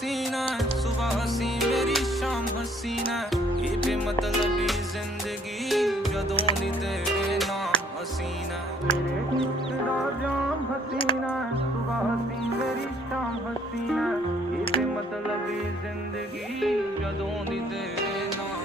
हसीना है, सुबह हसी मेरी शाम हसीना है, ये बेमतलबी जिंदगी जदों दी तेरे नाम हसीना है। तेरा जाम हसीना है, सुबह हसी मेरी शाम हसीना है, ये बेमतलबी जिंदगी जदों दी तेरे नाम।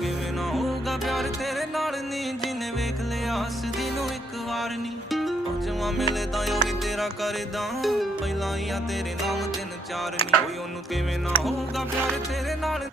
ਕਿਵੇਂ ਨਾ ਹੋਊਗਾ ਪਿਆਰ ਤੇਰੇ ਨਾਲ ਨੀ, ਜਿਨੇ ਵੇਖ ਲਿਆ ਹੱਸਦੀ ਨੂੰ ਇੱਕ ਵਾਰ ਨੀ, ਜਵਾਂ ਮਿਲੇ ਤਾਂ ਉਹ ਵੀ ਤੇਰਾ ਕਰਦਾ, ਪਹਿਲਾਂ ਹੀ ਆ ਤੇਰੇ ਨਾਮ 3 4 ਨੀ, ਕੋਈ ਉਹਨੂੰ ਕਿਵੇਂ ਨਾ ਹੋਊਗਾ ਪਿਆਰ ਤੇਰੇ ਨਾਲ।